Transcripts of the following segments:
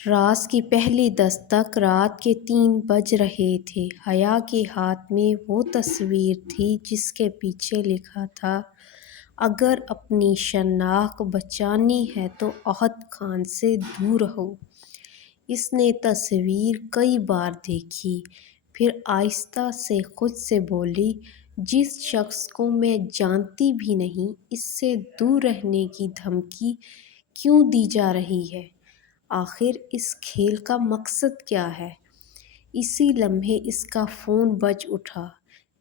راز کی پہلی دستک رات کے 3 بج رہے تھے۔ حیا کے ہاتھ میں وہ تصویر تھی جس کے پیچھے لکھا تھا، اگر اپنی شناخت بچانی ہے تو عہد خان سے دور رہو۔ اس نے تصویر کئی بار دیکھی، پھر آہستہ سے خود سے بولی، جس شخص کو میں جانتی بھی نہیں، اس سے دور رہنے کی دھمکی کیوں دی جا رہی ہے؟ آخر اس کھیل کا مقصد کیا ہے؟ اسی لمحے اس کا فون بج اٹھا۔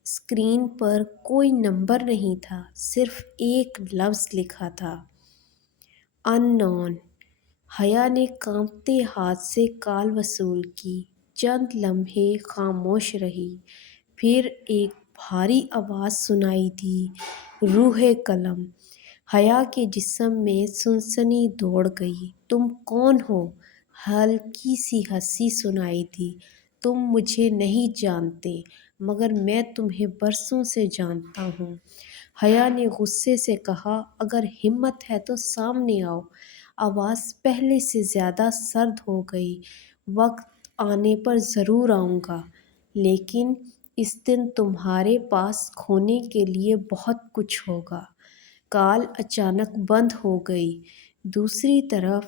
اسکرین پر کوئی نمبر نہیں تھا، صرف ایک لفظ لکھا تھا، ان نون۔ حیا نے کانپتے ہاتھ سے کال وصول کی۔ چند لمحے خاموش رہی، پھر ایک بھاری آواز سنائی دی، روح قلم۔ حیا کے جسم میں سنسنی دوڑ گئی۔ تم کون ہو؟ ہلکی سی ہنسی سنائی دی۔ تم مجھے نہیں جانتے، مگر میں تمہیں برسوں سے جانتا ہوں۔ حیا نے غصے سے کہا، اگر ہمت ہے تو سامنے آؤ۔ آواز پہلے سے زیادہ سرد ہو گئی۔ وقت آنے پر ضرور آؤں گا، لیکن اس دن تمہارے پاس کھونے کے لیے بہت کچھ ہوگا۔ کال اچانک بند ہو گئی۔ دوسری طرف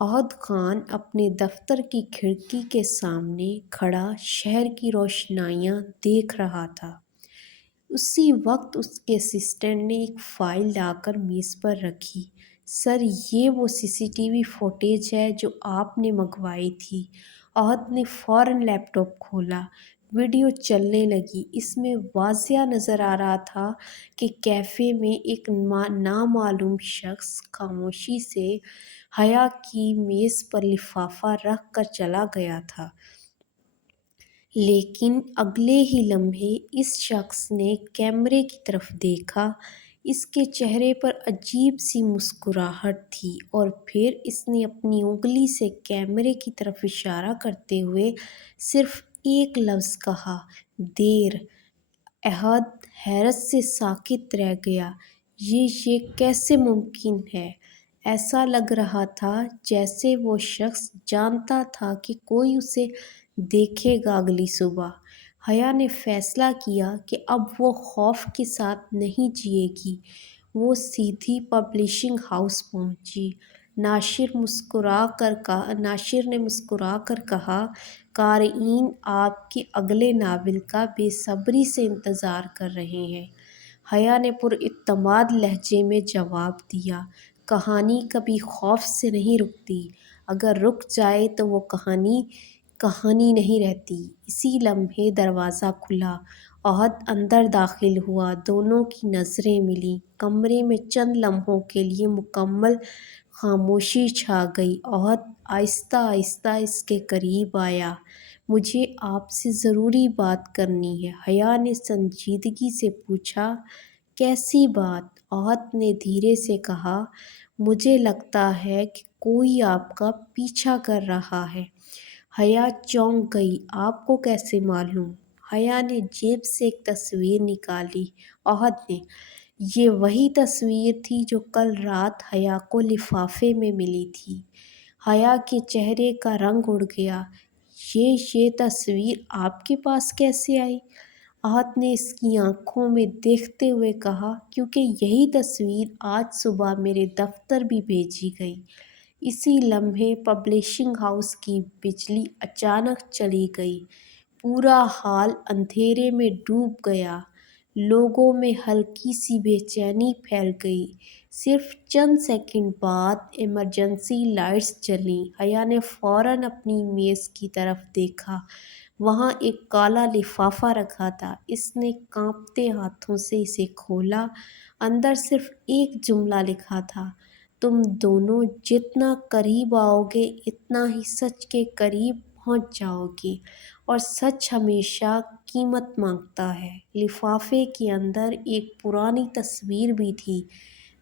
عہد خان اپنے دفتر کی کھڑکی کے سامنے کھڑا شہر کی روشنائیاں دیکھ رہا تھا۔ اسی وقت اس کے اسسٹنٹ نے ایک فائل لا کر میز پر رکھی۔ سر، یہ وہ سی سی ٹی وی فوٹیج ہے جو آپ نے منگوائی تھی۔ عہد نے فوراً لیپ ٹاپ کھولا۔ ویڈیو چلنے لگی۔ اس میں واضح نظر آ رہا تھا کہ کیفے میں ایک نامعلوم شخص خاموشی سے حیا کی میز پر لفافہ رکھ کر چلا گیا تھا۔ لیکن اگلے ہی لمحے اس شخص نے کیمرے کی طرف دیکھا۔ اس کے چہرے پر عجیب سی مسکراہٹ تھی اور پھر اس نے اپنی انگلی سے کیمرے کی طرف اشارہ کرتے ہوئے صرف ایک لفظ کہا، دیر۔ عہد حیرت سے ساکت رہ گیا۔ یہ کیسے ممکن ہے؟ ایسا لگ رہا تھا جیسے وہ شخص جانتا تھا کہ کوئی اسے دیکھے گا اگلی صبح۔ حیا نے فیصلہ کیا کہ اب وہ خوف کے ساتھ نہیں جیے گی۔ وہ سیدھی پبلشنگ ہاؤس پہنچی۔ ناشر نے مسکرا کر کہا، قارئین آپ کے اگلے ناول کا بے صبری سے انتظار کر رہے ہیں۔ حیا نے پراعتماد لہجے میں جواب دیا، کہانی کبھی خوف سے نہیں رکتی۔ اگر رک جائے تو وہ کہانی نہیں رہتی۔ اسی لمحے دروازہ کھلا۔ عہد اندر داخل ہوا۔ دونوں کی نظریں ملیں۔ کمرے میں چند لمحوں کے لیے مکمل خاموشی چھا گئی۔ عہد آہستہ آہستہ اس کے قریب آیا۔ مجھے آپ سے ضروری بات کرنی ہے، حیا نے سنجیدگی سے پوچھا۔ کیسی بات؟ عہد نے دھیرے سے کہا، مجھے لگتا ہے کہ کوئی آپ کا پیچھا کر رہا ہے۔ حیا چونک گئی۔ آپ کو کیسے معلوم؟ حیا نے جیب سے ایک تصویر نکالی۔ عہد نے، یہ وہی تصویر تھی جو کل رات حیا کو لفافے میں ملی تھی۔ حیا کے چہرے کا رنگ اڑ گیا۔ یہ تصویر آپ کے پاس کیسے آئی؟ عہد نے اس کی آنکھوں میں دیکھتے ہوئے کہا، کیونکہ یہی تصویر آج صبح میرے دفتر بھی بھیجی گئی۔ اسی لمحے پبلشنگ ہاؤس کی بجلی اچانک چلی گئی۔ پورا ہال اندھیرے میں ڈوب گیا۔ لوگوں میں ہلکی سی بے چینی پھیل گئی۔ صرف چند سیکنڈ بعد ایمرجنسی لائٹس جلیں۔ حیا نے فوراً اپنی میز کی طرف دیکھا۔ وہاں ایک کالا لفافہ رکھا تھا۔ اس نے کانپتے ہاتھوں سے اسے کھولا۔ اندر صرف ایک جملہ لکھا تھا، تم دونوں جتنا قریب آؤ گے اتنا ہی سچ کے قریب پہنچ جاؤ گے، اور سچ ہمیشہ قیمت مانگتا ہے۔ لفافے کے اندر ایک پرانی تصویر بھی تھی۔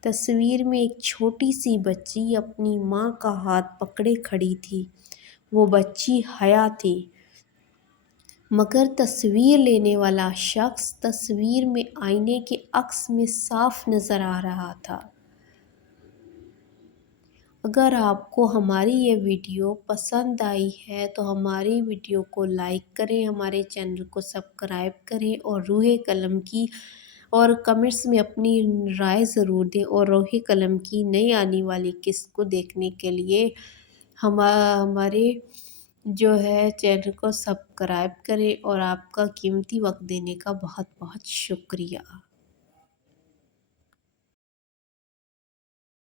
تصویر میں ایک چھوٹی سی بچی اپنی ماں کا ہاتھ پکڑے کھڑی تھی۔ وہ بچی حیا تھی، مگر تصویر لینے والا شخص تصویر میں آئینے کے عکس میں صاف نظر آ رہا تھا۔ اگر آپ کو ہماری یہ ویڈیو پسند آئی ہے تو ہماری ویڈیو کو لائک کریں، ہمارے چینل کو سبسکرائب کریں اور روح قلم کی اور کمنٹس میں اپنی رائے ضرور دیں، اور روح قلم کی نئی آنے والی قسط کو دیکھنے کے لیے ہمارے جو ہے چینل کو سبسکرائب کریں، اور آپ کا قیمتی وقت دینے کا بہت بہت شکریہ۔